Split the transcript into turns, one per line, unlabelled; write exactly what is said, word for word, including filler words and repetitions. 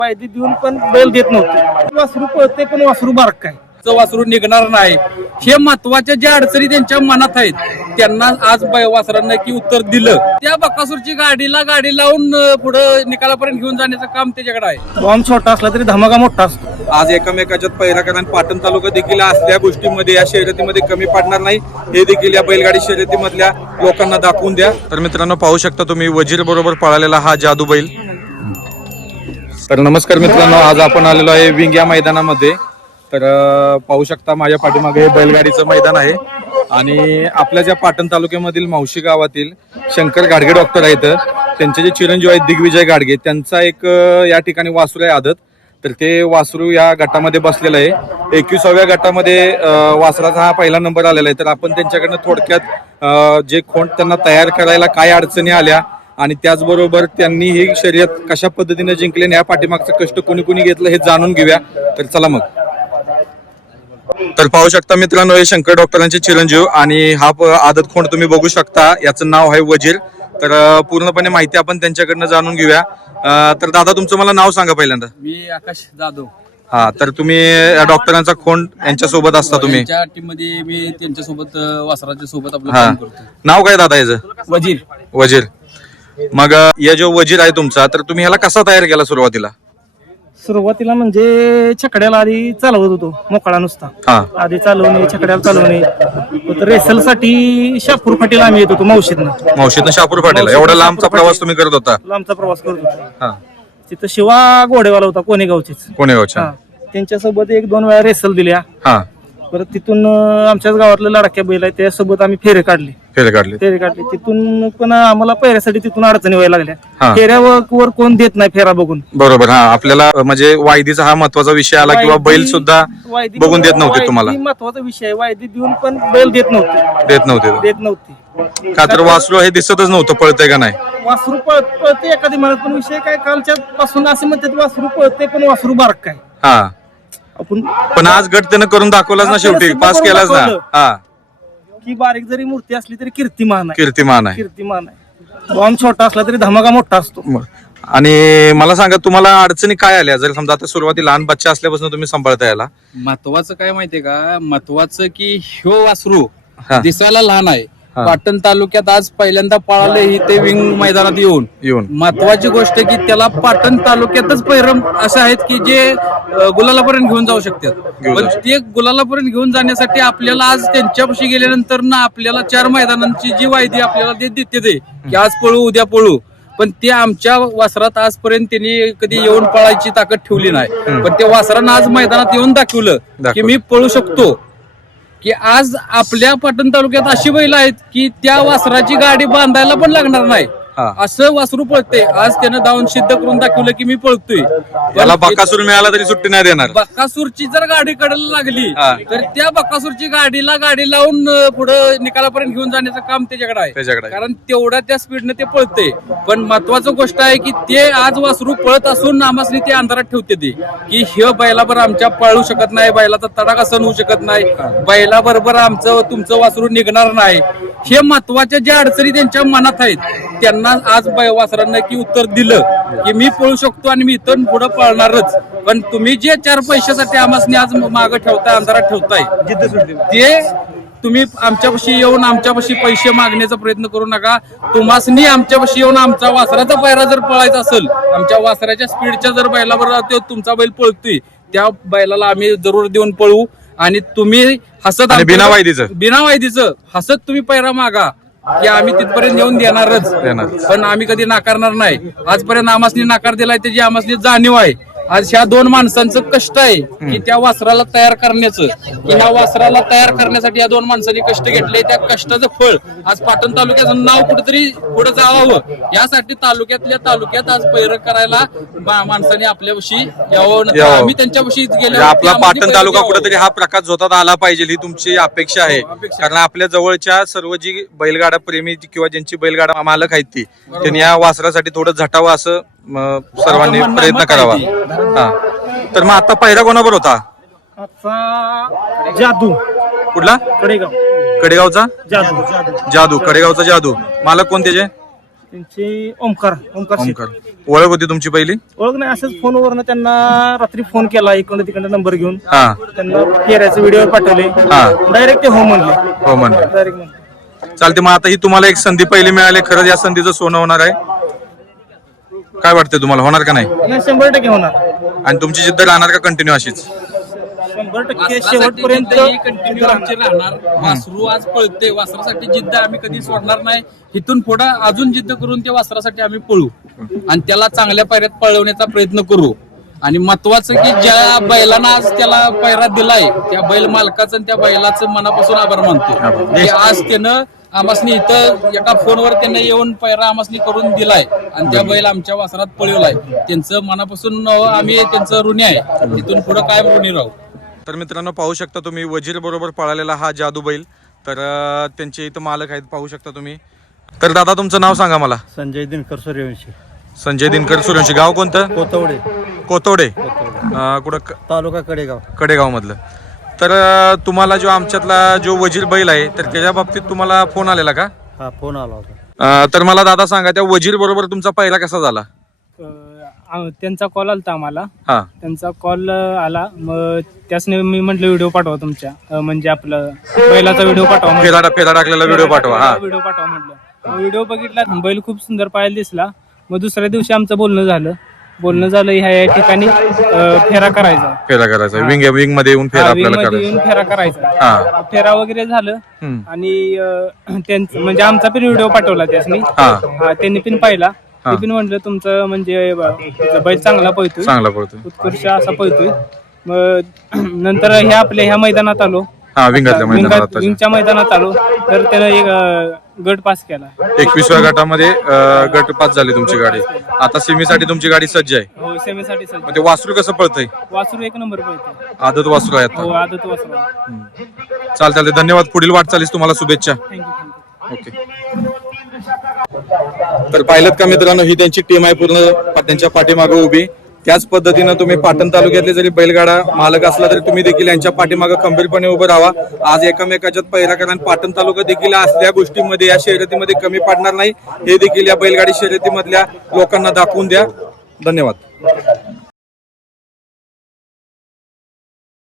पायदी देऊन पण बैल देत नव्हते. वासरू पळते पण वासरू बारक काय
वासरू निघणार नाही. हे महत्वाच्या ज्या अडचणी त्यांच्या मनात आहेत त्यांना आज वासरांना की उत्तर दिलं. त्या बकासूरची गाडीला गाडी लावून पुढे निकालापर्यंत घेऊन जाण्याचं काम त्याच्याकडे आहे.
बॉम्ब छोटा असला तरी धमाका मोठा असतो.
आज एकमेकाच्यात पहिरा कारण पाटण तालुका देखील असल्या गोष्टीमध्ये या शर्यतीमध्ये कमी पडणार नाही हे देखील या बैलगाडी शर्यतीमधल्या लोकांना दाखवून द्या. तर मित्रांनो पाहू शकता तुम्ही वजीर बरोबर पळालेला हा जादू बैल. तर नमस्कार मित्रांनो, आज आपण आलेलो आहे विंग या मैदानामध्ये. तर पाहू शकता माझ्या पाठीमागे हे बैलगाडीचं मैदान आहे आणि आपल्या ज्या पाटण तालुक्यामधील मावशी गावातील शंकर गाडगे डॉक्टर आहेत त्यांचे जे चिरंजीव आहेत दिग्विजय गाडगे, त्यांचा एक या ठिकाणी वासरू आहे आदत. तर ते वासरू या गटामध्ये बसलेलं आहे. एकविसाव्या गटामध्ये वासराचा हा पहिला नंबर आलेला आहे. तर आपण त्यांच्याकडनं थोडक्यात जे खोंड त्यांना तयार करायला काय अडचणी आल्या आणि त्याचबरोबर त्यांनी ही शर्यत कशा पद्धतीने जिंकले आणि या पाठीमागचं कष्ट कोणी कोणी घेतलं हे जाणून घेऊया. तर चला मग. तर पाहू शकता मित्रांनो हे शंकर डॉक्टरांचे चिरंजीव आणि हा आदत खोंड तुम्ही बघू शकता. याचं नाव आहे वजीर. तर पूर्णपणे माहिती आपण त्यांच्याकडनं जाणून घेऊया. तर दादा तुमचं मला नाव सांगा पहिल्यांदा.
मी आकाश जाधव.
हा, तर तुम्ही या डॉक्टरांचा खोंड यांच्या सोबत असता तुम्ही.
त्या टीम मध्ये मी त्यांच्या सोबत वासराच्या सोबत आपलं
हा,
काम करतो.
नाव काय दादा याचं?
वजीर.
वजीर. मग या जो वजीर आहे तुमचा, तर तुम्ही ह्याला कसा तयार केला सुरुवातीला?
सुरुवातीला म्हणजे छकड्याला आधी चालवत होतो मोकळा नुसता.
हा,
आधी चालवणे छकड्याला चालवणे. रेसल साठी शापूर फाटीला आम्ही येत होतो मावशीतनं.
मावशीतनं शापूर फाटीला एवढा लांबचा प्रवास तुम्ही करत होता?
लांबचा प्रवास करत होतो.
हा,
तिथं शिवा घोडेवाला होता कोणेगावचेच.
कोणेगावच्या.
त्यांच्यासोबत एक दोन वेळा रेसल दिल्या.
हा,
परत तिथून आमच्याच गावातलं लडाक्या बैल आहे त्यासोबत आम्ही फेरे काढले.
फेरे काढले.
फेरे काढले तिथून पण आम्हाला फेऱ्यासाठी तिथून अडचणी व्हायला
हा.
लागल्या. फेऱ्यावर कोण देत नाही फेरा बघून.
बरोबर. हा, आपल्याला म्हणजे वायदीचा हा महत्वाचा विषय आला किंवा बैल सुद्धा
वायदी
बघून देत नव्हते तुम्हाला.
महत्वाचा विषय आहे. वायदी देऊन पण बैल देत नव्हते.
देत नव्हते
देत नव्हती
का? तर वासरू हे दिसतच नव्हतं पळतंय का नाही.
वासरू पळत पळते एखादी म्हणत पण विषय काय कालच्या पासून असे म्हणतात वासरू पळते पण वासरू बारक काय.
हा,
आपण
पण आज गट त्यानं करून दाखवलाच ना, शेवटी पास केलाच ना. हा,
की बारीक जरी मूर्ती असली तरी कीर्तिमान आहे.
कीर्तिमान आहे.
कीर्तिमान आहे. बॉम्ब छोटा असला तरी धमाका मोठा असतो.
आणि मला सांगा तुम्हाला अडचणी काय आल्या? जर समजा आता सुरुवाती लहान बच्चा असल्यापासून तुम्ही सांभाळता याला.
महत्वाचं काय माहितीये का? महत्वाचं की ह्यो वासरू
हा.
दिसायला लहान आहे.
हा.
पाटण तालुक्यात आज पहिल्यांदा पळाले इथे विंग मैदानात येऊन.
येऊन
महत्वाची गोष्ट की त्याला पाटण तालुक्यातच पैरम असे आहेत की जे अ, गुलालापर्यंत घेऊन जाऊ शकतात.
घेऊन
पण
जाऊ
ते गुलालापर्यंत घेऊन जाण्यासाठी आपल्याला आज त्यांच्यापाशी गेल्यानंतर ना आपल्याला चार मैदानांची जी वायदी आपल्याला ते देते ते की आज पळू उद्या पळू. पण ते आमच्या वासरात आजपर्यंत त्यांनी कधी येऊन पळायची ताकद ठेवली नाही. पण ते वासरानं आज मैदानात येऊन दाखवलं की मी पळू शकतो. की आज आपल्या पाटण तालुक्यात अशी बैल आहेत की त्या वासराची गाडी बांधायला पण लागणार नाही असं वासरू पळते. आज त्यानं धावून सिद्ध करून दाखवलं की मी पळतोय.
त्याला बकासूर मिळाला तरी सुट्टी नाही देणार.
बकासूरची जर गाडी कडेला लागली तर त्या बकासूरची गाडीला गाडी लावून पुढे निकालापर्यंत घेऊन जाण्याचं काम त्याच्याकडे आहे.
त्याच्याकडे
कारण तेवढ्या त्या स्पीडने ते पळते. पण महत्वाचं गोष्ट आहे की ते आज वासरू पळत असून नामासनी ते अंधारात ठेवते ते की हे बैलाबर आमच्या पळू शकत नाही, बैलाचा तडाखा सहन होऊ शकत नाही, बैलाबरोबर आमचं तुमचं वासरू निघणार नाही. हे महत्वाच्या ज्या अडचणी त्यांच्या मनात आहेत त्यांना आज वासरांना की उत्तर दिलं की मी पळू शकतो आणि मी इथून पुढे पळणारच. पण तुम्ही जे चार पैशासाठी आम्हाला आज मागे ठेवताय, अंधारात ठेवताय, ते तुम्ही आमच्यापाशी येऊन आमच्यापाशी पैसे मागण्याचा प्रयत्न करू नका. तुम्हासनी आमच्यापाशी येऊन आमचा वासराचा पायरा जर पळायचा असेल, आमच्या वासराच्या स्पीडच्या जर बैलाबरोबर तुमचा बैल पळतोय त्या बैलाला आम्ही जरूर देऊन पळू. आणि तुम्ही हसत
बिना वायदीचं
बिना वायदीचं हसत तुम्ही पैरा मागा की आम्ही तिथपर्यंत येऊन देणारच. पण आम्ही कधी नाकारणार नाही. आजपर्यंत आमासनी नाकार दिलाय त्याची आमासनी जाणीव आहे. आज ह्या दोन माणसांचं कष्ट आहे की त्या वासराला तयार करण्याचं की ह्या वासराला तयार करण्यासाठी या दोन माणसांनी कष्ट घेतले. त्या कष्टाचं फळ आज पाटण तालुक्याचं नाव कुठेतरी पुढे जावावं यासाठी तालुक्यातल्या तालुक्यात आज पैर करायला माणसांनी आपल्यापाशी यावं. आम्ही त्यांच्यापाशी गेलो.
आपला पाटण तालुका कुठेतरी हा प्रकार जोतात आला पाहिजे ही तुमची अपेक्षा आहे. कारण आपल्या जवळच्या सर्व जी बैलगाडा प्रेमी किंवा ज्यांची बैलगाडा मालक आहेत ती त्यांनी या वासरासाठी थोडं झटावं असं सर्वांनी प्रयत्न करावा. हा, तर मग आता पहिला कोणाबर होता?
आजचा जादू.
कुठला?
कडेगाव.
कडेगावचा
जादू.
जादू. कडेगावचा जादू. मालक कोण त्याचे?
त्यांची ओमकार ओमकार शेठ.
ओमकार. ओळख होती तुमची पहिली?
ओळख नाही, असंच फोनवरनं त्यांना रात्री फोन केला इकडं तिकडं नंबर घेऊन.
हा
त्यांना फेऱ्याचे व्हिडिओ पाठवले,
हा
डायरेक्ट ते हो म्हणले.
हो म्हणलं.
डायरेक्ट म्हणले.
चालते. मग आता ही तुम्हाला एक संधी पहिली मिळाली, खरंच या संधीचं सोनं होणार आहे. काय वाटतंय तुम्हाला, होणार का नाही?
नाही, शंभर टक्के होणार.
आणि तुमची जिद्द राहणार का कंटिन्यू अशीच?
शंभर टक्के
वासरासाठी
शेवटपर्यंत
जिद्द ही कंटिन्यू आमची राहणार. वासरू आज पळते, वासरासाठी जिद्द आम्ही कधी सोडणार नाही. इथून पुढे अजून जिद्द करून त्या वासरासाठी आम्ही पळू आणि त्याला चांगल्या पायऱ्यात पळवण्याचा प्रयत्न करू. आणि महत्वाचं की ज्या बैलांना आज त्याला पायरा दिलाय त्या बैल मालकाचं आणि त्या बैलाचं मनापासून आभार मानतो की आज त्यानं आमासनी इथं एका फोनवर त्यांना येऊन पायरा आमासनी करून दिलाय आणि त्या बैल आमच्या वासरात पळवलाय. त्यांचं मनापासून आम्ही त्यांचं ऋणी आहे. इथून पुढे काय ऋणी राहू.
तर मित्रांनो, पाहू शकता तुम्ही वजीर बरोबर पळालेला हा जादू बैल. तर अं, त्यांचे इथं मालक आहेत, पाहू शकता तुम्ही. तर दादा तुमचं नाव सांगा मला.
संजय दिनकर सूर्यवंशी,
संजय दिनकर सूर्यवंशी. गाव कोणतं?
कोतवडे,
कोतवडे. अं, कुठं क-
तालुका कडेगाव.
कडेगाव मधलं. तर अं, तुम्हाला जो आमच्यातला जो वजीर बैल आहे तर त्याच्या बाबतीत तुम्हाला फोन आलेला का?
हा, फोन आला होता.
अं, तर मला दादा सांगा, त्या वजीर बरोबर तुमचा पहिला कसा झाला?
अं, त्यांचा कॉल आलता आम्हाला.
हा
त्यांचा कॉल आला, मग त्यासने मी म्हटलं व्हिडिओ पाठवा तुमच्या, अं, म्हणजे आपलं बैलाचा व्हिडिओ पाठवा म्हटलं.
फेरा फेरा टाकलेला व्हिडिओ पाठवा. हा
व्हिडिओ पाठवा म्हटलं. व्हिडिओ बघितला, बैल खूप सुंदर पाहायला दिसला. मग दुसऱ्या दिवशी आमचं बोलणं झालं बोलणं झालं ह्या या ठिकाणी अं, फेरा करायचा.
फेरा करायचा. विंग विंग मध्ये येऊन फेरा
हा,
आपल्याला
विंगमध्ये
करायचा.
येऊन फेरा करायचा.
हा
फेरा वगैरे झालं
हम्म.
आणि अं, त्यांचं म्हणजे आमचा पण व्हिडिओ पाठवला त्यासनी.
हा
हा, त्यांनी पण पाहिला.
हा.
ते पण म्हटलं तुमचं म्हणजे ब- बैल चांगला पळतोय,
चांगला पडतो.
उत्कर्ष असा पळतोय. मग नंतर ह्या आपल्या ह्या मैदानात आलो,
हा विंगातल्या मैदानात
विंगात-
आताच्या.
विंगच्या मैदानात आलो तर त्यानं एक अं, गट पास केला.
एकवीसव्या गटामध्ये अं, गट पास झाली तुमची गाडी. आता सेमीसाठी तुमची गाडी सज्ज आहे.
हो, सेमीसाठी सज्ज.
मग ते वासरू कसं पळतंय?
वासरू एक नंबर पळतोय.
आदत वासरू आहे
हो,
आता.
आदत वासरू.
चाल चालते. धन्यवाद. पुढील वाटचालीस तुम्हाला शुभेच्छा.
Thank you thank you.
ओके. तर पाहिलं का मित्रांनो, ही त्यांची टीम आहे पूर्ण त्यांच्या पाठीमागे उभी. त्याच पद्धतीनं तुम्ही पाटण तालुक्यातले जरी बैलगाडा मालक असला तरी तुम्ही देखील यांच्या पाठीमागे खंबीरपणे उभं राहा. आज एकमेकाच्यात पहिरा कारण पाटण तालुका देखील असल्या गोष्टींमध्ये या शर्यतीमध्ये कमी पडणार नाही हे देखील या बैलगाडी शर्यतीमधल्या लोकांना दाखवून द्या. धन्यवाद.